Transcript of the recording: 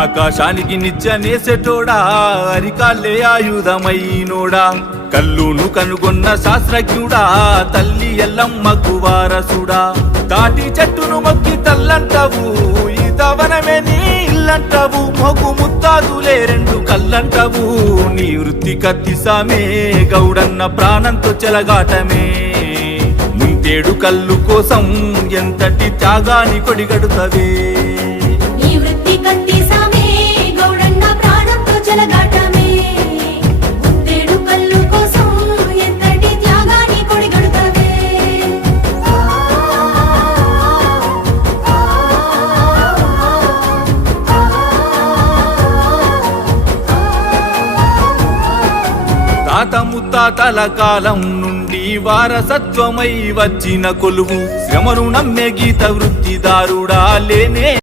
ఆకాశానికి నిచ్చెనేసేటోడా అరికాళ్ళే ఆయుధమైనోడా కల్లును కనుగొన్న శాస్త్రజ్ఞుడా తల్లి ఎల్లమ్మకు వారసుడా తాటి చెట్టును మొక్కి తల్లంటవు ఈ తవనమే నీ ఇల్లంటవు మొగు ముత్తాదులే రెండు కల్లంటవు నీ వృత్తి కత్తిసామే గౌడన్న ప్రాణంతో చెలగాటమే ముంతేడు కల్లు కోసం ఎంతటి త్యాగాన్ని కొడిగడుతవే నీ వృత్తి కత్తిసామే గౌడన్న ప్రాణంతో చెలగాటమే ముంతేడు కల్లు కోసం ఎంతటి త్యాగాన్ని కొడిగడుతవే తాత ముత్తాతల కాలం నుండి వారసత్వమై వచ్చిన కొలువు శ్రమను నమ్మే గీత వృత్తిదారుడా లేనే